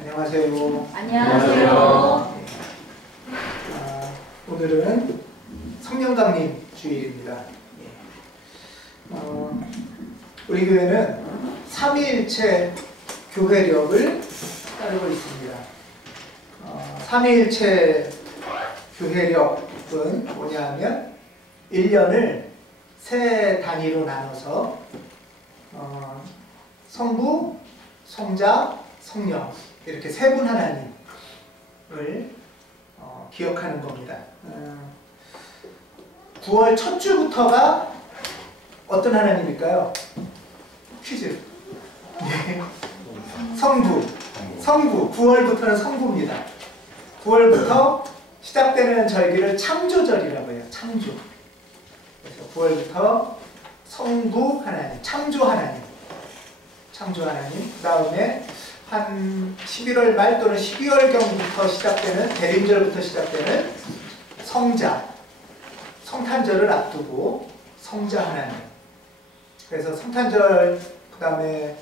안녕하세요. 안녕하세요. 오늘은 성령강림 주일입니다. 우리 교회는 삼위일체 교회력을 따르고 있습니다. 삼위일체 교회력은 뭐냐 하면 1년을 세 단위로 나눠서 성부, 성자, 성령 이렇게 세 분 하나님을 기억하는 겁니다. 9월 첫 주부터가 어떤 하나님일까요? 퀴즈. 성부. 9월부터는 성부입니다. 9월부터 시작되는 절기를 창조절이라고 해요. 창조. 그래서 9월부터 성부 하나님, 창조 하나님. 그 다음에 한 11월 말 또는 12월경부터 시작되는, 대림절부터 시작되는 성자, 성탄절을 앞두고 성자 하나님. 그래서 성탄절, 그 다음에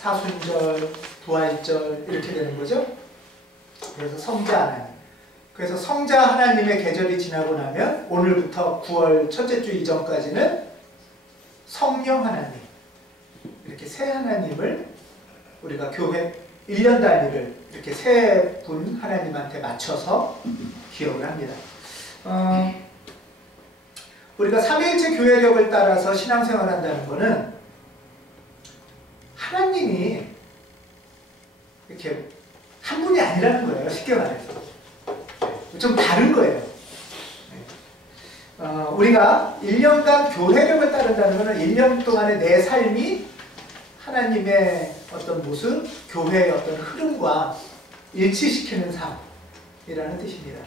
사순절, 부활절 이렇게 되는 거죠. 그래서 성자 하나님. 그래서 성자 하나님의 계절이 지나고 나면 오늘부터 9월 첫째 주 이전까지는 성령 하나님. 이렇게 세 하나님을 우리가 교회 1년 단위를 이렇게 세 분 하나님한테 맞춰서 기억을 합니다. 우리가 삼위일체 교회력을 따라서 신앙생활을 한다는 것은 하나님이 이렇게 한 분이 아니라는 거예요. 쉽게 말해서. 좀 다른 거예요. 우리가 1년간 교회력을 따른다는 것은 1년 동안의 내 삶이 하나님의 어떤 모습, 교회의 어떤 흐름과 일치시키는 삶이라는 뜻입니다.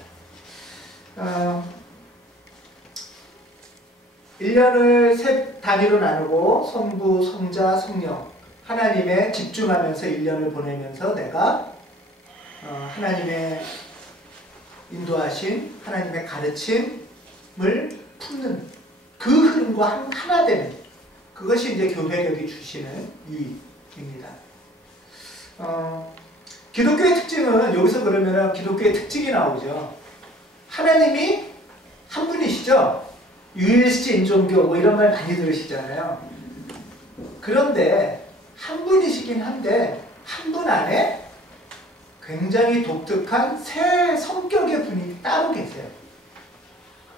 1년을 세 단위로 나누고 성부, 성자, 성령 하나님에 집중하면서 1년을 보내면서 내가 하나님의 인도하심, 하나님의 가르침을 품는 그 흐름과 하나 되는 그것이 이제 교회력이 주시는 유익입니다. 기독교의 특징은 여기서 그러면 기독교의 특징이 나오죠. 하나님이 한 분이시죠. 유일시 인종교 뭐 이런 말 많이 들으시잖아요. 그런데 한 분이시긴 한데 한 분 안에 굉장히 독특한 세 성격의 분이 따로 계세요.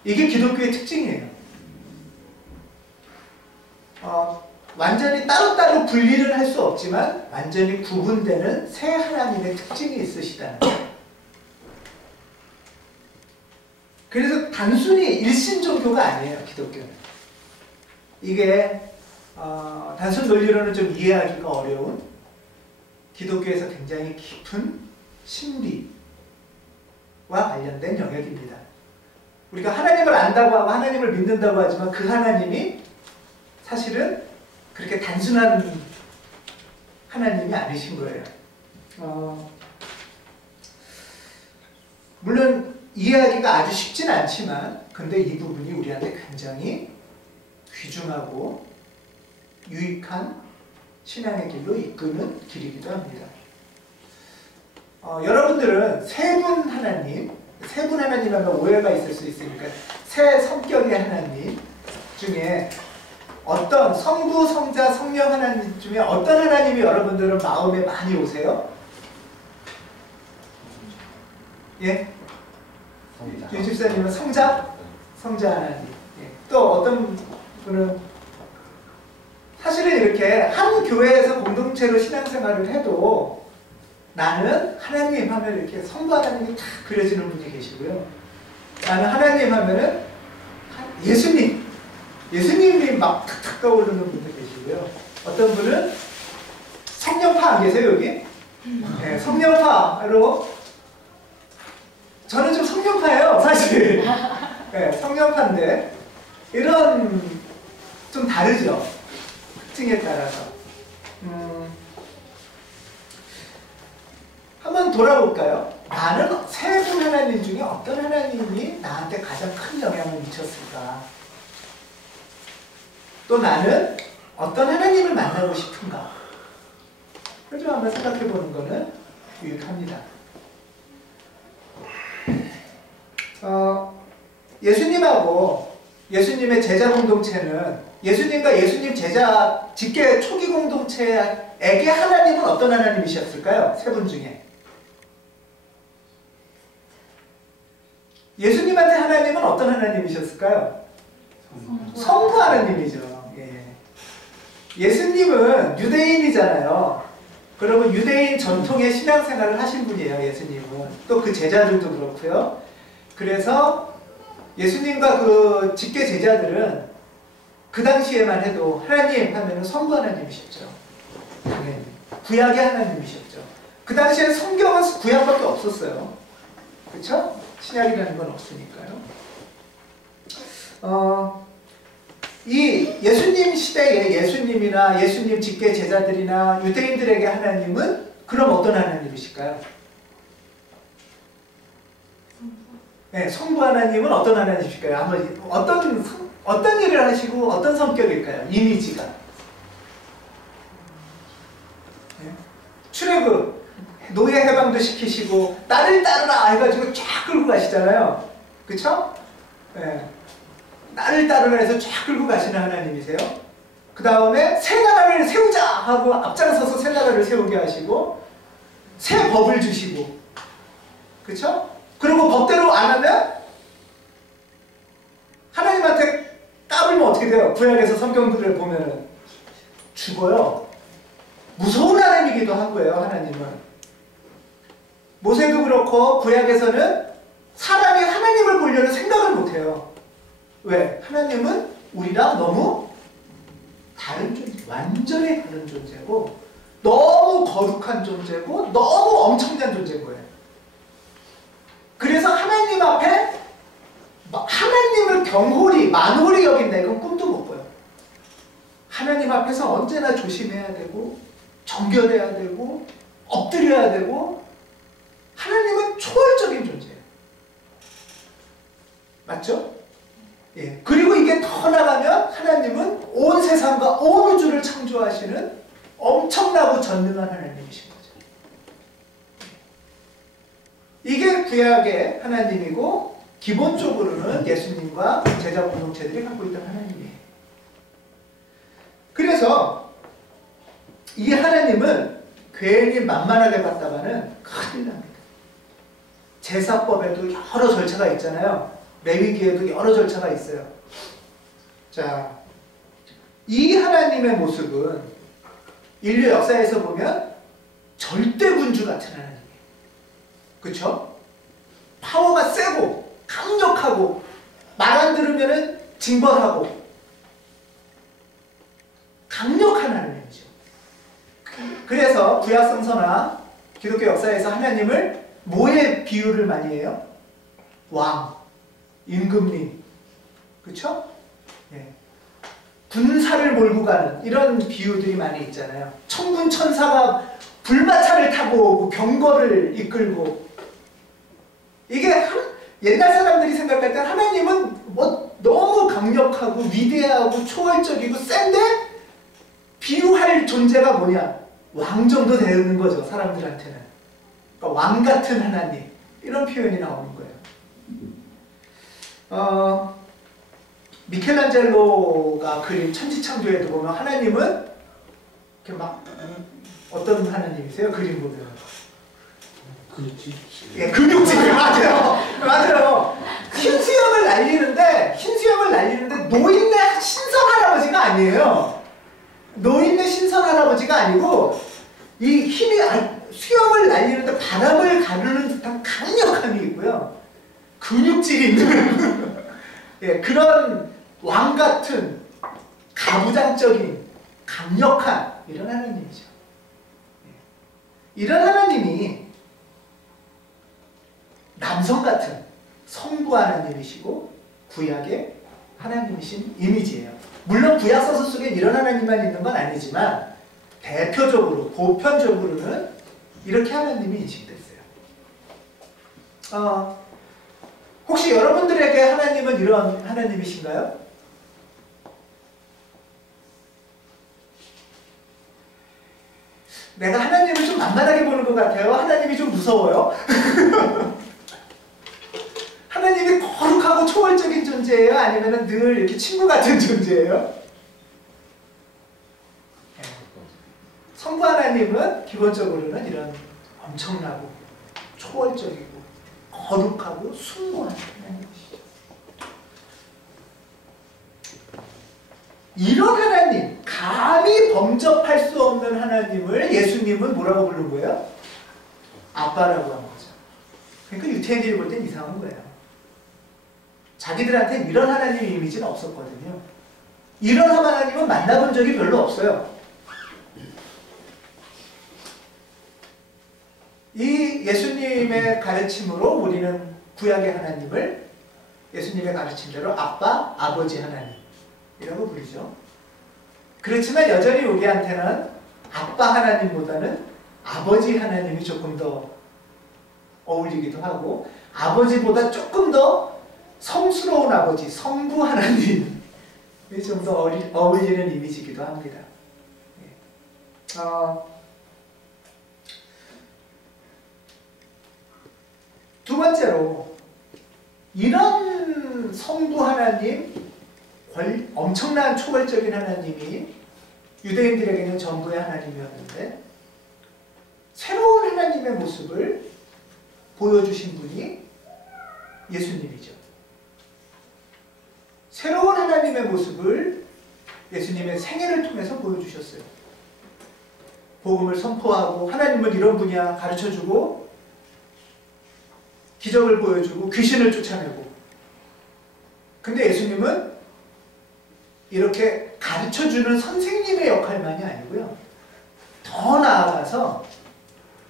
이게 기독교의 특징이에요. 완전히 따로따로 분리를 할 수 없지만 완전히 구분되는 세 하나님의 특징이 있으시다는 거예요. 그래서 단순히 일신종교가 아니에요. 기독교는. 이게 단순 논리로는 좀 이해하기가 어려운 기독교에서 굉장히 깊은 신비와 관련된 영역입니다. 우리가 하나님을 안다고 하고 하나님을 믿는다고 하지만 그 하나님이 사실은 그렇게 단순한 하나님이 아니신 거예요. 물론 이해하기가 아주 쉽진 않지만 근데 이 부분이 우리한테 굉장히 귀중하고 유익한 신앙의 길로 이끄는 길이기도 합니다. 여러분들은 세 분 하나님 하면 오해가 있을 수 있으니까 세 성격의 하나님 중에 어떤 성부, 성자, 성령 하나님 중에 어떤 하나님이 여러분들은 마음에 많이 오세요? 예? 윤 집사님은 성자 하나님. 예. 또 어떤 분은 사실은 이렇게 한 교회에서 공동체로 신앙생활을 해도 나는 하나님 하면 이렇게 성부 하나님이 딱 그려지는 분이 계시고요. 나는 하나님 하면은 예수님이 막 탁탁 떠오르는 분도 계시고요. 어떤 분은 성령파 안 계세요, 여기? 네, 성령파로. 저는 좀 성령파예요, 사실. 네, 성령파인데, 이런, 좀 다르죠? 특징에 따라서. 한번 돌아볼까요? 나는 세 분 하나님 중에 어떤 하나님이 나한테 가장 큰 영향을 미쳤을까? 또 나는 어떤 하나님을 만나고 싶은가? 그래서 한번 생각해 보는 거는 유익합니다. 예수님하고 예수님의 제자 공동체는 예수님과 예수님 제자 직계 초기 공동체에게 하나님은 어떤 하나님이셨을까요? 세 분 중에. 예수님한테 하나님은 어떤 하나님이셨을까요? 성부 하나님이죠. 예. 예수님은 유대인이잖아요. 그러면 유대인 전통의 신앙생활을 하신 분이에요. 예수님은. 또 그 제자들도 그렇고요. 그래서 예수님과 그 직계 제자들은 그 당시에만 해도 하나님 하면은 성부 하나님이셨죠. 당연히. 구약의 하나님이셨죠. 그 당시에 성경은 구약밖에 없었어요. 그렇죠? 신약이라는 건 없으니까요. 이 예수님 시대에 예수님이나 예수님 직계 제자들이나 유대인들에게 하나님은 그럼 어떤 하나님이실까요? 네, 성부 하나님은 어떤 하나님이실까요? 한번 어떤 일을 하시고 어떤 성격일까요? 이미지가. 네? 출애굽 노예 해방도 시키시고 나를 따르라 해가지고 쫙 끌고 가시잖아요. 그쵸? 네. 나를 따르라 해서 쫙 끌고 가시는 하나님이세요. 그 다음에 새 나라를 세우자 하고 앞장서서 새 나라를 세우게 하시고 새 법을 주시고 그쵸? 그리고 법대로 안 하면 하나님한테 까불면 어떻게 돼요? 구약에서 성경들을 보면은 죽어요. 무서운 하나님이기도 한 거예요. 하나님은. 모세도 그렇고 구약에서는 사람이 하나님을 보려는 생각을 못해요. 왜? 하나님은 우리랑 너무 다른 존재, 완전히 다른 존재고 너무 거룩한 존재고 너무 엄청난 존재인 거예요. 그래서 하나님 앞에 하나님을 경홀히 만홀히 여긴다 이건 꿈도 못 꿔요. 하나님 앞에서 언제나 조심해야 되고 정결해야 되고 엎드려야 되고 하나님은 초월적인 존재예요. 맞죠? 예. 그리고 이게 더 나가면 하나님은 온 세상과 온 우주를 창조하시는 엄청나고 전능한 하나님이신 거죠. 이게 구약의 하나님이고 기본적으로는 예수님과 제자 공동체들이 갖고 있던 하나님이에요. 그래서 이 하나님은 괜히 만만하게 봤다가는 큰일 납니다. 제사법에도 여러 절차가 있잖아요. 레위기에도 여러 절차가 있어요. 자, 이 하나님의 모습은 인류 역사에서 보면 절대 군주 같은 하나님이에요. 그쵸? 파워가 세고 강력하고 말 안 들으면 징벌하고 강력한 하나님이죠. 그래서 구약 성서나 기독교 역사에서 하나님을 뭐에 비유를 많이 해요? 왕, 임금님, 그쵸? 예. 군사를 몰고 가는 이런 비유들이 많이 있잖아요. 천군 천사가 불마차를 타고 오고 병거를 이끌고 이게 옛날 사람들이 생각할 때 하나님은 뭐 너무 강력하고 위대하고 초월적이고 센데 비유할 존재가 뭐냐? 왕 정도 되는 거죠. 사람들한테는. 그러니까 왕 같은 하나님 이런 표현이 나오는 거예요. 미켈란젤로가 그린 천지창조에도 보면 하나님은 이렇게 막 어떤 하나님이세요? 그림 보면 근육질. 예, 근육질 맞아요. 맞아요. 흰 수염을 날리는데 노인네 신선 할아버지가 아니에요. 노인네 신선 할아버지가 아니고 이 힘이 수염을 날리는데 바람을 가르는 듯한 강력함이 있고요. 근육질이 있는 예, 그런 왕 같은 가부장적인 강력한 이런 하나님이죠. 이런 하나님이 남성 같은 성부 하나님이시고 구약의 하나님이신 이미지예요. 물론 구약 서서 속에 이런 하나님만 있는 건 아니지만 대표적으로 보편적으로는 이렇게 하나님이 인식됐어요. 혹시 여러분들에게 하나님은 이런 하나님이신가요? 내가 하나님을 좀 만만하게 보는 것 같아요. 하나님이 좀 무서워요. 하나님이 거룩하고 초월적인 존재예요? 아니면 늘 이렇게 친구 같은 존재예요? 성부 하나님은 기본적으로는 이런 엄청나고 초월적이고 거룩하고 숭고한 하나님이시죠. 이런 하나님, 감히 범접할 수 없는 하나님을 예수님은 뭐라고 부른 거예요? 아빠라고 한 거죠. 그러니까 유태인들이 볼 땐 이상한 거예요. 자기들한테는 이런 하나님 이미지는 없었거든요. 이런 하나님은 만나본 적이 별로 없어요. 이 예수님의 가르침으로 우리는 구약의 하나님을 예수님의 가르침대로 아빠, 아버지 하나님이라고 부르죠. 그렇지만 여전히 우리한테는 아빠 하나님보다는 아버지 하나님이 조금 더 어울리기도 하고 아버지보다 조금 더 성스러운 아버지, 성부 하나님이 좀 더 어울리는 이미지이기도 합니다. 두 번째로 이런 성부 하나님, 엄청난 초월적인 하나님이 유대인들에게는 전부의 하나님이었는데 새로운 하나님의 모습을 보여주신 분이 예수님이죠. 새로운 하나님의 모습을 예수님의 생애를 통해서 보여주셨어요. 복음을 선포하고 하나님은 이런 분이야 가르쳐주고 기적을 보여주고 귀신을 쫓아내고. 근데 예수님은 이렇게 가르쳐주는 선생님의 역할만이 아니고요. 더 나아가서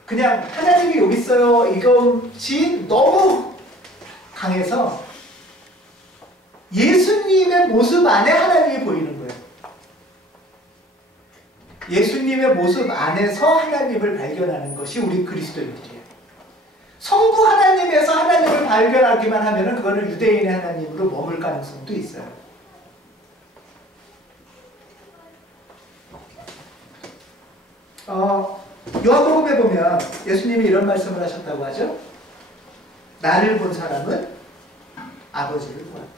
그냥 하나님이 여기 있어요 이것이 너무 강해서 예수님의 모습 안에 하나님이 보이는 거예요. 예수님의 모습 안에서 하나님을 발견하는 것이 우리 그리스도인들이에요. 성부 하나님에서 하나님을 발견하기만 하면 그거는 유대인의 하나님으로 머물 가능성도 있어요. 요한복음에 보면 예수님이 이런 말씀을 하셨다고 하죠. 나를 본 사람은 아버지를 보았다.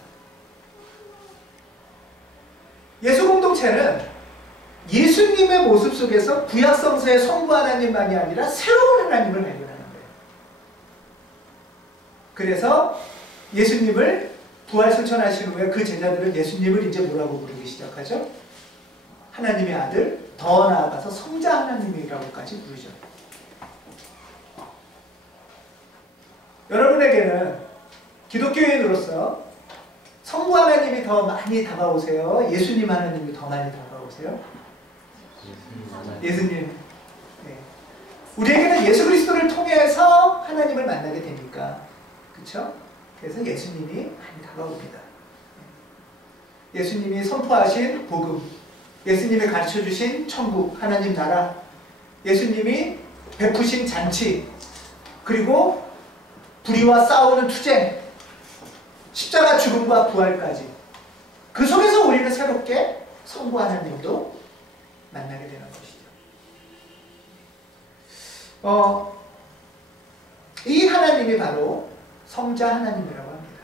예수 공동체는 예수님의 모습 속에서 구약 성서의 성부 하나님만이 아니라 새로운 하나님을 발견하는 거예요. 그래서 예수님을 부활 승천하신 후에 그 제자들은 예수님을 이제 뭐라고 부르기 시작하죠? 하나님의 아들, 더 나아가서 성자 하나님이라고까지 부르죠. 여러분에게는 기독교인으로서 성부 하나님이 더 많이 다가오세요? 예수님 하나님이 더 많이 다가오세요? 예수님. 네. 우리에게는 예수 그리스도를 통해서 하나님을 만나게 되니까, 그렇죠? 그래서 예수님이 많이 다가옵니다. 예수님이 선포하신 복음, 예수님이 가르쳐주신 천국, 하나님 나라, 예수님이 베푸신 잔치, 그리고 불의와 싸우는 투쟁, 십자가 죽음과 부활까지 그 속에서 우리는 새롭게 성부 하나님도 만나게 되는 것이죠. 이 하나님이 바로 성자 하나님이라고 합니다.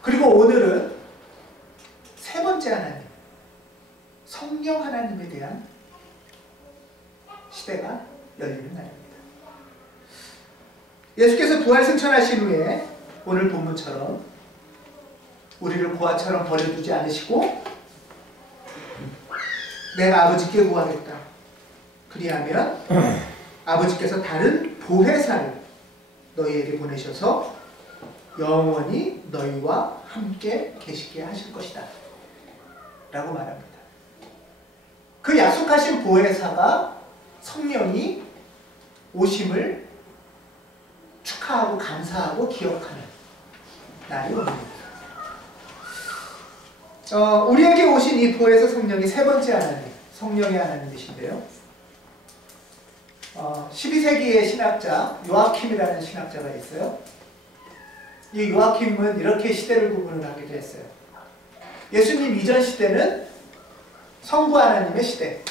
그리고 오늘은 세 번째 하나님, 성령 하나님에 대한 시대가 열리는 날입니다. 예수께서 부활 승천하신 후에 오늘 본문처럼 우리를 고아처럼 버려두지 않으시고 내가 아버지께 구하겠다. 그리하면 아버지께서 다른 보혜사를 너희에게 보내셔서 영원히 너희와 함께 계시게 하실 것이다. 라고 말합니다. 그 약속하신 보혜사가 성령이 오심을 축하하고 감사하고 기억하는 날이 옵니다. 우리에게 오신 이 보혜사 성령이 세 번째 하나님, 성령의 하나님이신데요. 12세기의 신학자 요아킴이라는 신학자가 있어요. 이 요아킴은 이렇게 시대를 구분을 하기도 했어요. 예수님 이전 시대는 성부 하나님의 시대,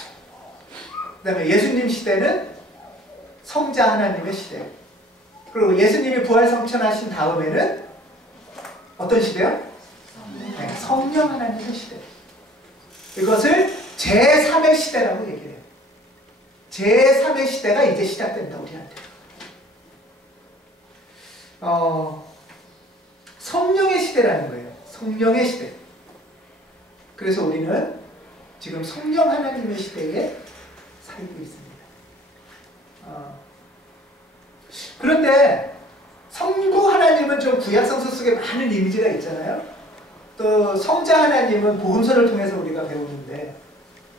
다음에 예수님 시대는 성자 하나님의 시대. 그리고 예수님이 부활성천하신 다음에는 어떤 시대요? 네, 성령 하나님의 시대. 이것을 제3의 시대라고 얘기해요. 제3의 시대가 이제 시작된다, 우리한테. 성령의 시대라는 거예요. 성령의 시대. 그래서 우리는 지금 성령 하나님의 시대에 살고 있습니다. 그런데 성부 하나님은 좀 구약성서 속에 많은 이미지가 있잖아요. 또 성자 하나님은 복음서를 통해서 우리가 배우는데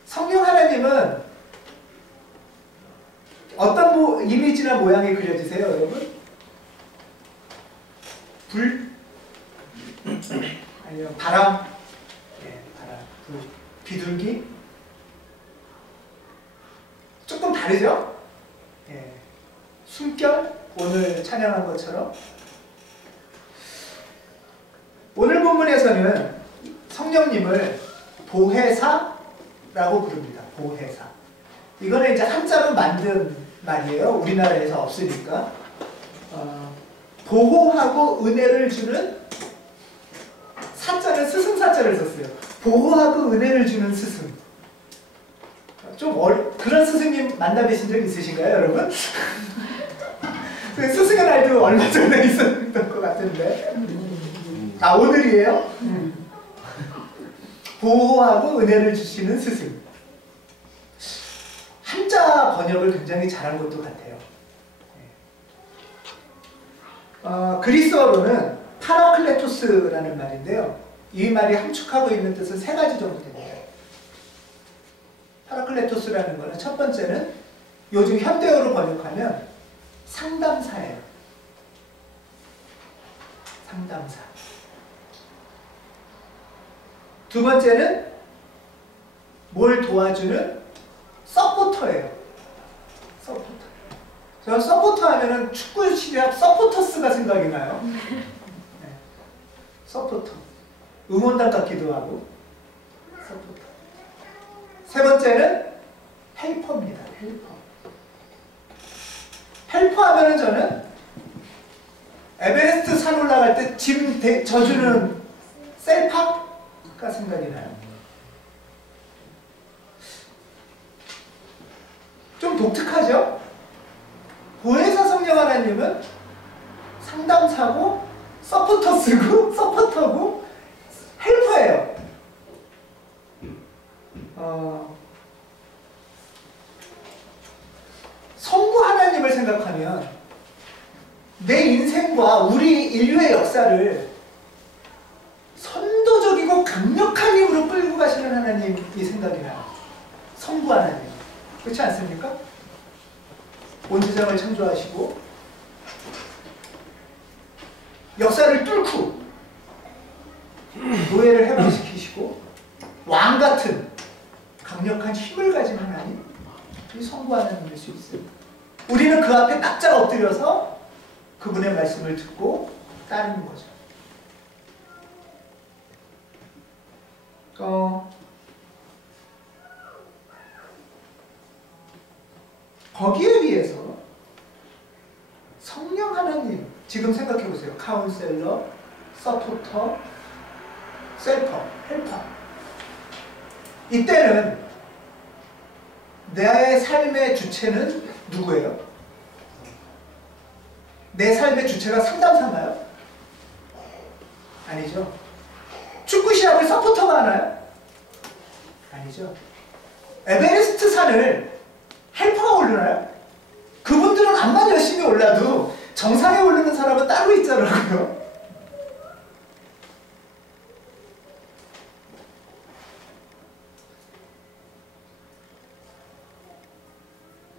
성령 하나님은 어떤 이미지나 모양이 그려지세요, 여러분? 불? 아니면 바람? 네, 바람. 불. 비둘기? 조금 다르죠? 네. 숨결? 오늘 찬양한 것처럼. 오늘 본문에서는 성령님을 보혜사라고 부릅니다. 보혜사. 이거는 이제 한자로 만든 말이에요. 우리나라에서 없으니까. 보호하고 은혜를 주는 사자는 스승사자를 썼어요. 보호하고 은혜를 주는 스승. 좀 그런 스승님 만나뵈신 적 있으신가요, 여러분? 그 스승의 날도 얼마 전에 있었던 것 같은데. 아, 오늘이에요? 보호하고 은혜를 주시는 스승. 한자 번역을 굉장히 잘한 것도 같아요. 그리스어로는 파라클레토스라는 말인데요. 이 말이 함축하고 있는 뜻은 세 가지 정도 됩니다. 파라클레토스라는 거는 첫 번째는 요즘 현대어로 번역하면 상담사예요. 상담사. 두 번째는 뭘 도와주는 서포터예요. 서포터. 저 서포터 하면은 축구 시합 서포터스가 생각이 나요. 네. 서포터. 응원단 같기도 하고. 서포터. 세 번째는 헬퍼입니다. 헬퍼. 헬퍼 하면은 저는 에베레스트 산 올라갈 때 짐 져주는 셀팍가 생각이 나요. 좀 독특하죠? 보혜사 성령 하나님은 상담사고 서포터스고 서포터고 헬퍼예요. 성부 하나님을 생각하면 내 인생과 우리 인류의 역사를 선도적이고 강력한 힘으로 끌고 가시는 하나님이 생각이 나요. 성부 하나님. 그렇지 않습니까? 온 세상을 창조하시고 역사를 뚫고 노예를 해방시키시고 왕같은 강력한 힘을 가진 하나님, 이 성부 하나님일 수 있어요. 우리는 그 앞에 납작 엎드려서 그분의 말씀을 듣고 따르는 거죠. 거기에 비해서 성령 하나님, 지금 생각해 보세요. 카운셀러, 서포터, 셀퍼, 헬퍼. 이때는 내 삶의 주체는 누구예요? 내 삶의 주체가 상담사인가요? 아니죠. 축구 시합을 서포터가 하나요? 아니죠. 에베레스트 산을 헬퍼가 오르나요? 그분들은 암만 열심히 올라도 정상에 오르는 사람은 따로 있잖아요.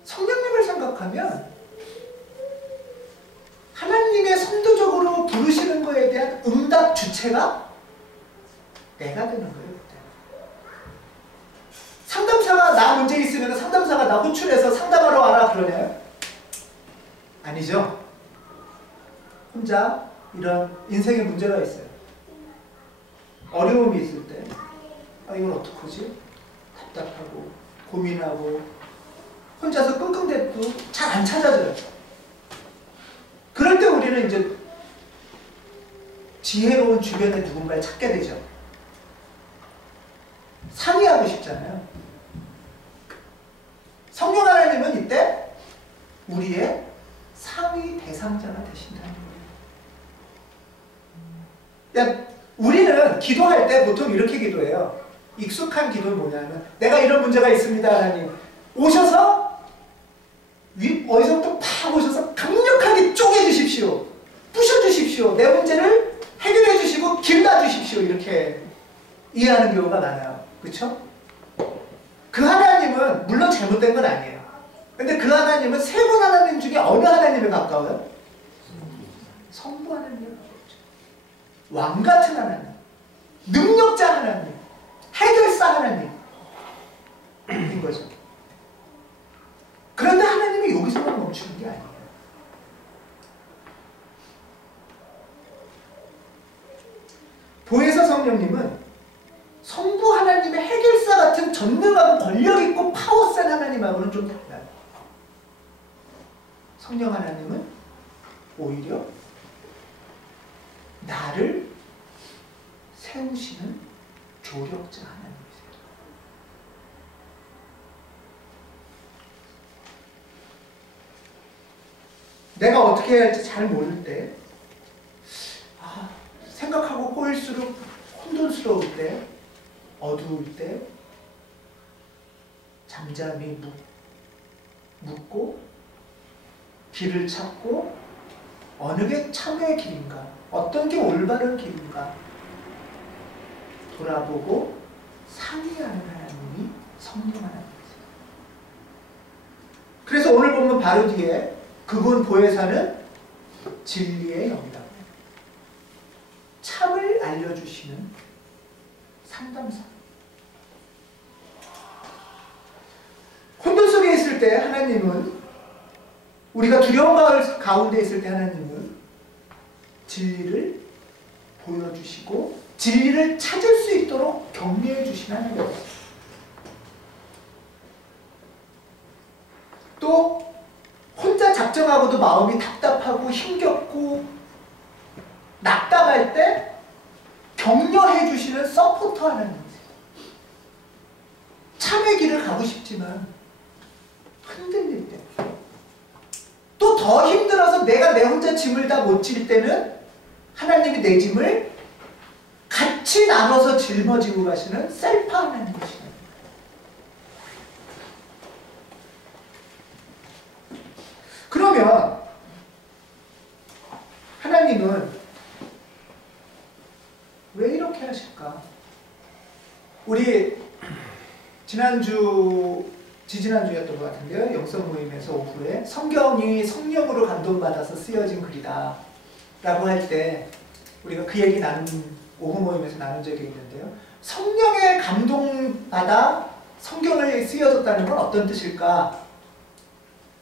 성령님을 생각하면 하나님의 선도적으로 부르시는 거에 대한 응답 주체가 내가 되는 거예요. 상담사가 나 문제 있으면 상담사가 나 호출해서 상담하러 와라 그러냐요? 아니죠. 혼자 이런 인생에 문제가 있어요. 어려움이 있을 때 이걸 어떡하지? 답답하고 고민하고 혼자서 끙끙대도 잘 안 찾아져요. 그럴 때 우리는 이제 지혜로운 주변에 누군가를 찾게 되죠. 상의하고 싶잖아요. 성령 하나님은 이때 우리의 상의 대상자가 되신다는 거예요. 야, 우리는 기도할 때 보통 이렇게 기도해요. 익숙한 기도는 뭐냐면 내가 이런 문제가 있습니다 하나님. 오셔서 어디서부터 팍 오셔서 강력하게 쪼개주십시오. 부셔주십시오. 내 문제를 해결해 주시고 길 놔주십시오. 이렇게 이해하는 경우가 많아요. 그렇죠? 그 하나님은 물론 잘못된 건 아니에요. 근데 그 하나님은 세 분 하나님 중에 어느 하나님에 가까워요? 성부 하나님에 가깝죠. 왕 같은 하나님, 능력자 하나님, 해결사 하나님인 거죠. 그런데 하나님이 여기서만 멈추는 게 아니에요. 보혜사 성령님은 성부 하나님의 해결사 같은 전능하고 권력있고 파워센 하나님하고는 좀 달라요. 성령 하나님은 오히려 나를 세우시는 조력자 하나님이세요. 내가 어떻게 해야 할지 잘 모를 때, 생각하고 꼬일수록 혼돈스러울 때, 어두울 때 잠잠히 묻고 길을 찾고 어느 게 참의 길인가, 어떤 게 올바른 길인가 돌아보고 상의하는 하나님이 성령 하나님이세요. 그래서 오늘 보면 바로 뒤에 그분 보혜사는 진리의 영이다. 참을 알려주시는 상담사. 혼돈 속에 있을 때 하나님은, 우리가 두려움 가운데 있을 때 하나님은 진리를 보여주시고 진리를 찾을 수 있도록 격려해 주시는 하나님입니다. 또 혼자 작정하고도 마음이 답답하고 힘겹고 낙담할 때 격려해 주시는 서포터 하나님이세요. 참의 길을 가고 싶지만 흔들릴 때, 또 더 힘들어서 내가 내 혼자 짐을 다 못 질 때는 하나님이 내 짐을 같이 나눠서 짊어지고 가시는 셀프 하나님이시죠. 그러면 하나님은 왜 이렇게 하실까? 우리 지지난주였던 것 같은데요. 영성 모임에서 오후에 성경이 성령으로 감동받아서 쓰여진 글이다 라고 할 때 우리가 그 얘기 오후 모임에서 나눈 적이 있는데요. 성령의 감동받아 성경을 쓰여졌다는 건 어떤 뜻일까?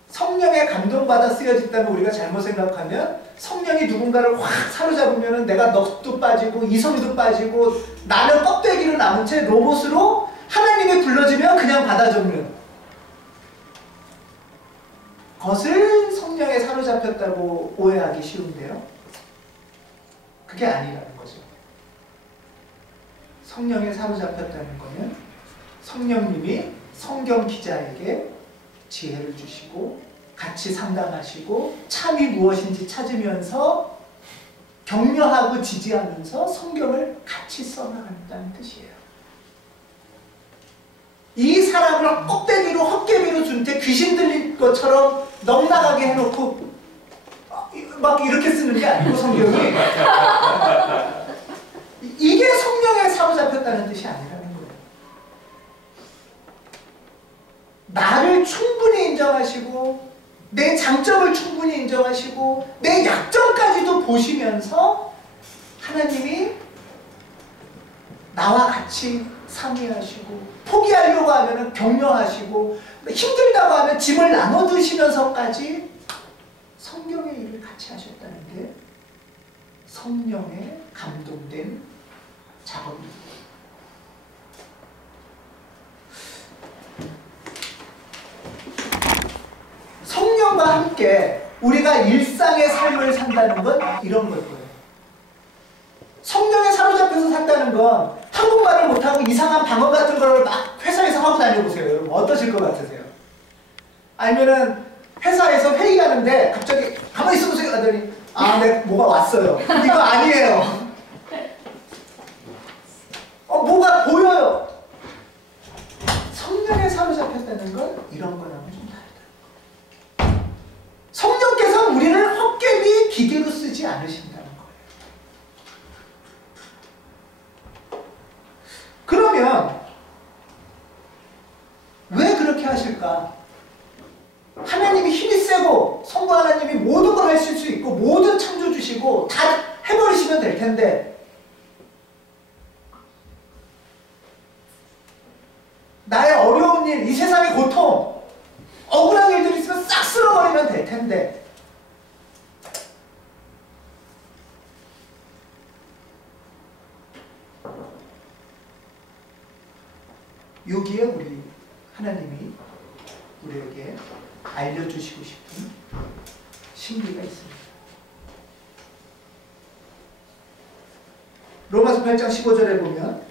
성령의 감동받아 쓰여졌다면 우리가 잘못 생각하면 성령이 누군가를 확 사로잡으면 내가 넋도 빠지고 이성도 빠지고 나는 껍데기로 남은 채 로봇으로 하나님이 불러주면 그냥 받아 적는 것을 성령에 사로잡혔다고 오해하기 쉬운데요. 그게 아니라는 거죠. 성령에 사로잡혔다는 것은 성령님이 성경 기자에게 지혜를 주시고 같이 상담하시고 참이 무엇인지 찾으면서 격려하고 지지하면서 성경을 같이 써나간다는 뜻이에요. 이 사람을 껍데기로 헛개비로 준 채 귀신 들린 것처럼 넉나가게 해놓고 막 이렇게 쓰는 게 아니고 성경이 이게 성령에 사로잡혔다는 뜻이 아니라는 거예요. 나를 충분히 인정하시고 내 장점을 충분히 인정하시고 내 약점까지도 보시면서 하나님이 나와 같이 상의하시고 포기하려고 하면 격려하시고 힘들다고 하면 짐을 나눠 드시면서까지 성경의 일을 같이 하셨다는 게 성령에 감동된 작업입니다. 함께 우리가 일상의 삶을 산다는 건 이런 걸 거예요. 성령에 사로잡혀서 산다는 건 한국말을 못하고 이상한 방언 같은 걸 막 회사에서 하고 다녀보세요. 여러분 어떠실 것 같으세요? 아니면은 회사에서 회의하는데 갑자기 가만히 있어보세요 하더니 아, 네, 뭐가 왔어요. 이거 아니에요. 뭐가 보여요. 성령에 사로잡혔다는 건 이런 거랑은 좀 다르다. 성령께서는 우리를 헛개비 기계로 쓰지 않으신다는 거예요. 그러면 왜 그렇게 하실까? 하나님이 힘이 세고 성부 하나님이 모든 걸 하실 수 있고 모든 창조 주시고 다 해버리시면 될 텐데 나의 어려운 일, 이 세상의 고통, 억울한 일들이 있으면 싹 쓸어버리면 될 텐데 여기에 우리 하나님이 우리에게 알려주시고 싶은 신비가 있습니다. 로마서 8장 15절에 보면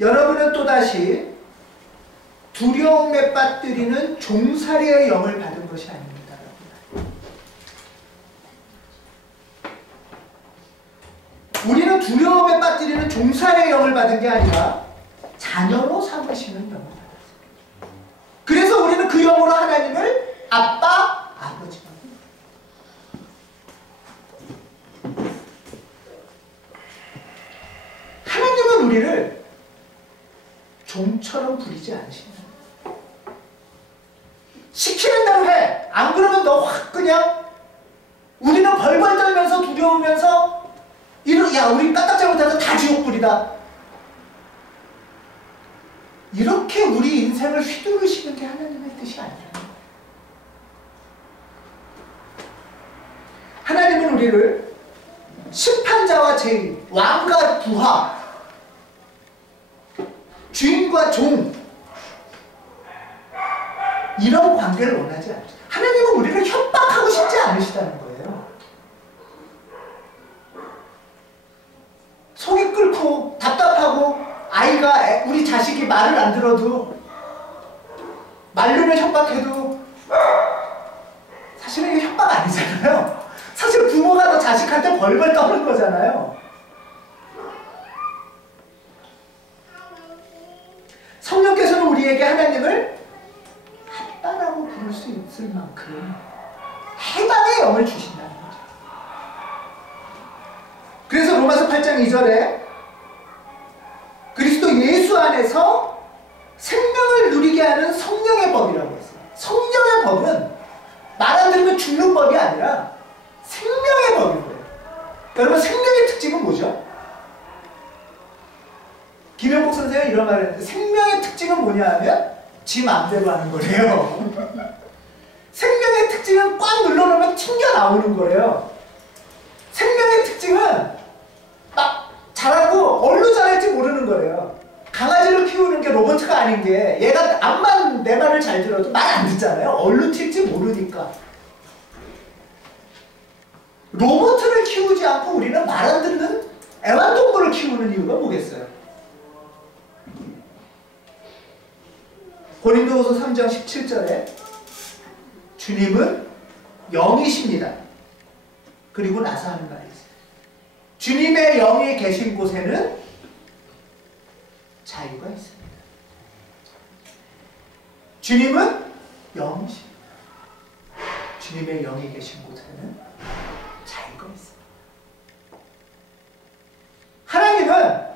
여러분은 또다시 두려움에 빠뜨리는 종살이의 영을 받은 것이 아닙니다. 우리는 두려움에 빠뜨리는 종살이의 영을 받은 게 아니라 자녀로 삼으시는 영을 받았습니다. 그래서 우리는 그 영으로 하나님을 아빠, 아버지라고 합니다. 하나님은 우리를 종처럼 부리지 않으신다. 시키는 대로 해. 안 그러면 너 확 그냥 우리는 벌벌 떨면서 두려우면서 야 우리 까딱 잘못해서 다 지옥불이다. 이렇게 우리 인생을 휘두르시는 게 하나님의 뜻이 아니라는 거예요. 하나님은 우리를 심판자와 죄인, 왕과 부하, 주인과 종 이런 관계를 원하지 않으시다. 하나님은 우리를 협박하고 싶지 않으시다는 거예요. 속이 끓고 답답하고 아이가 우리 자식이 말을 안 들어도 말로는 협박해도 사실은 이게 협박 아니잖아요. 사실 부모가 더 자식한테 벌벌 떠는 거잖아요. 성령께서는 우리에게 하나님을 아빠라고 부를 수 있을 만큼 해방의 영을 주신다는 거죠. 그래서 로마서 8장 2절에 그리스도 예수 안에서 생명을 누리게 하는 성령의 법이라고 했어요. 성령의 법은 말 안 들으면 죽는 법이 아니라 생명의 법인 거예요. 여러분 생명의 특징은 뭐죠? 김영복 선생은 이런 말을 했는데 생명의 특징은 뭐냐 하면 지 마음대로 하는 거래요. 생명의 특징은 꽉 눌러놓으면 튕겨나오는 거래요. 생명의 특징은 막 잘하고 얼로 잘할지 모르는 거예요. 강아지를 키우는 게 로봇가 아닌 게 얘가 암만 내 말을 잘 들어도 말 안 듣잖아요. 얼로 튈지 모르니까. 로봇을 키우지 않고 우리는 말 안 듣는 애완동물을 키우는 이유가 뭐겠어요? 고린도후서 3장 17절에 주님은 영이십니다. 그리고 나서 하는 말이 있어요. 주님의 영이 계신 곳에는 자유가 있습니다. 주님은 영이십니다. 주님의 영이 계신 곳에는 자유가 있습니다. 하나님은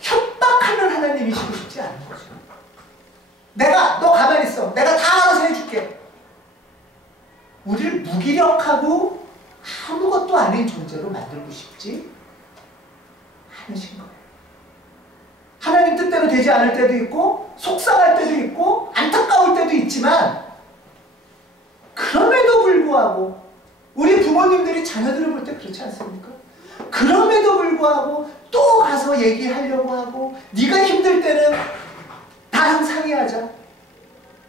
협박하는 하나님이시고 싶지 않은 거죠. 너 가만히 있어. 내가 다 알아서 해줄게. 우리를 무기력하고 아무것도 아닌 존재로 만들고 싶지 않으신 거예요. 하나님 뜻대로 되지 않을 때도 있고 속상할 때도 있고 안타까울 때도 있지만 그럼에도 불구하고 우리 부모님들이 자녀들을 볼 때 그렇지 않습니까? 그럼에도 불구하고 또 가서 얘기하려고 하고 네가 힘들 때는 나랑 상의하자.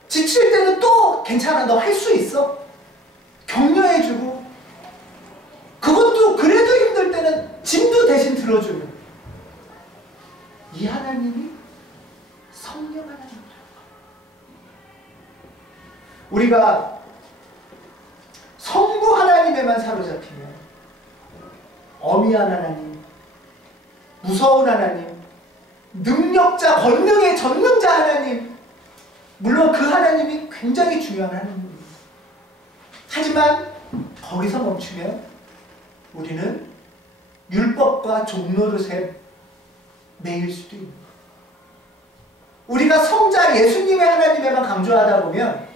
지칠 때는 또 괜찮아, 너 할 수 있어. 격려해주고, 그것도 그래도 힘들 때는 짐도 대신 들어주는 이 하나님이 성령 하나님이라고. 우리가 성부 하나님에만 사로잡히면 어미한 하나님, 무서운 하나님, 능력자, 권능의 전능자 하나님, 물론 그 하나님이 굉장히 중요한 하나님입니다. 하지만 거기서 멈추면 우리는 율법과 종노릇에 매일 수도 있는 거예요. 우리가 성자 예수님의 하나님에만 강조하다 보면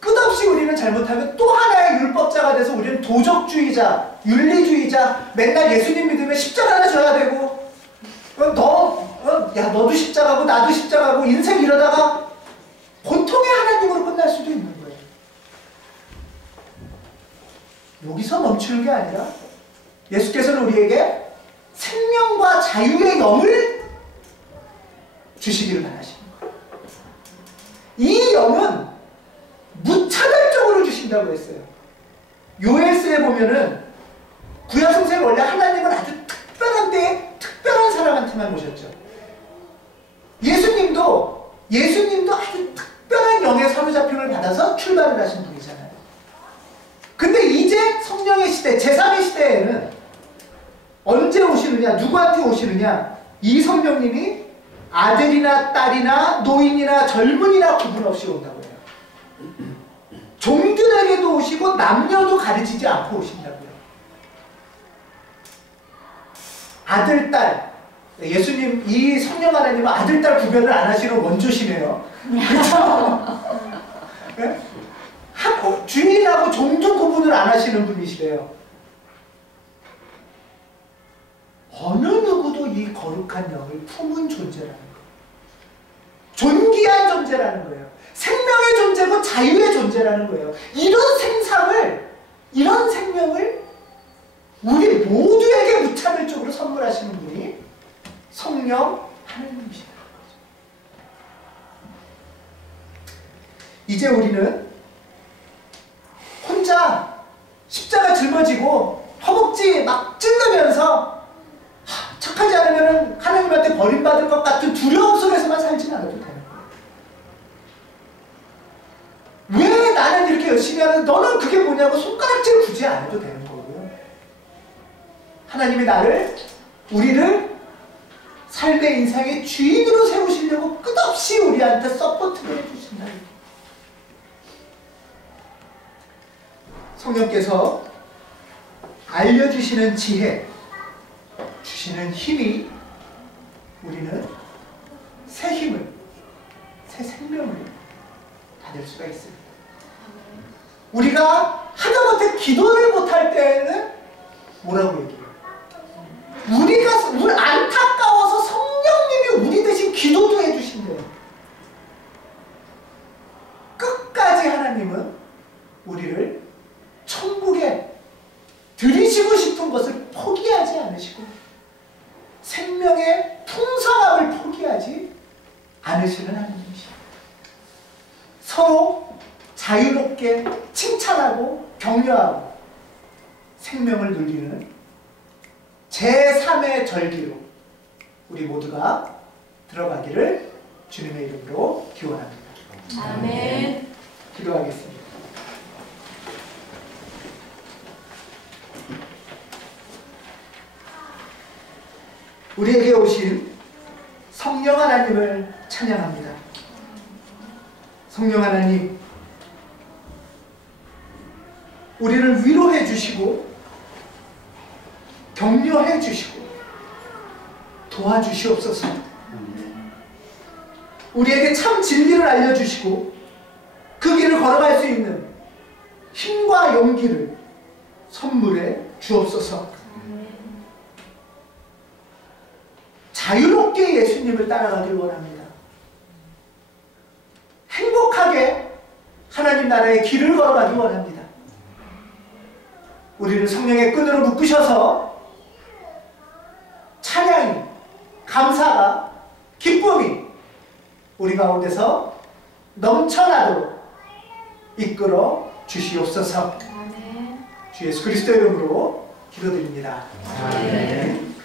끝없이 우리는 잘못하면 또 하나의 율법자가 돼서 우리는 도적주의자, 윤리주의자, 맨날 예수님 믿으면 십자가 하나 져야 되고, 너도 십자가고 나도 십자가고 인생 이러다가 고통의 하나님으로 끝날 수도 있는 거예요. 여기서 멈추는 게 아니라 예수께서는 우리에게 생명과 자유의 영을 주시기를 바라시는 거예요. 이 영은 무차별적으로 주신다고 했어요. 요엘서에 보면은 구약 성서에 원래 하나님은 아주 특별한 때에 특별한 사람한테만 오셨죠. 예수님도 아주 특별한 영의 사로잡힘을 받아서 출발을 하신 분이잖아요. 근데 이제 성령의 시대, 제3의 시대에는 언제 오시느냐, 누구한테 오시느냐, 이 성령님이 아들이나 딸이나 노인이나 젊은이나 구분 없이 온다고 해요. 종들에게도 오시고 남녀도 가르치지 않고 오신다고요. 아들, 딸, 예수님 이 성령 하나님은 아들, 딸 구별을 안 하시는 원조시네요. 그렇죠? 네? 주인하고 종도 구분을 안 하시는 분이시래요. 어느 누구도 이 거룩한 영을 품은 존재라는 거예요. 존귀한 존재라는 거예요. 생명의 존재고 자유의 존재라는 거예요. 이런 생명을 우리 모두에게 무차별적으로 선물하시는 분이 성령 하나님이시다. 이제 우리는 혼자 십자가 짊어지고 허벅지 막 찔르면서 착하지 않으면 하나님한테 버림받을 것 같은 두려움 속에서만 살진 않아도 되는 거예요. 왜 나는 이렇게 열심히 하는데 너는 그게 뭐냐고 손가락질 굳이 안 해도 되는 거고요. 하나님이 우리를 삶의 인생의 주인으로 세우시려고 끝없이 우리한테 서포트를 해주신다는 거예요. 성령께서 알려주시는 지혜, 주시는 힘이 우리는 새 힘을, 새 생명을 받을 수가 있습니다. 우리가 하다못해 기도를 못할 때에는 뭐라고 얘기해요? 우리가 안타까워서 성령님이 우리 대신 기도도 해주신대요. 끝까지 하나님은 우리를 천국에 들이시고 싶은 것을 포기하지 않으시고 생명의 풍성함을 포기하지 않으시는 하나님이십니다. 서로 자유롭게 칭찬하고 격려하고 생명을 누리는 제3의 절기로 우리 모두가 들어가기를 주님의 이름으로 기원합니다. 아멘. 기도하겠습니다. 우리에게 오신 성령 하나님을 찬양합니다. 성령 하나님, 우리를 위로해 주시고 격려해 주시고 도와주시옵소서. 우리에게 참 진리를 알려주시고 그 길을 걸어갈 수 있는 힘과 용기를 선물해 주옵소서. 자유롭게 예수님을 따라가길 원합니다. 행복하게 하나님 나라의 길을 걸어가길 원합니다. 우리를 성령의 끈으로 묶으셔서 찬양이, 감사가, 기쁨이 우리 가운데서 넘쳐나도록 이끌어 주시옵소서. 아멘. 주 예수 그리스도 이름으로 기도드립니다. 아멘.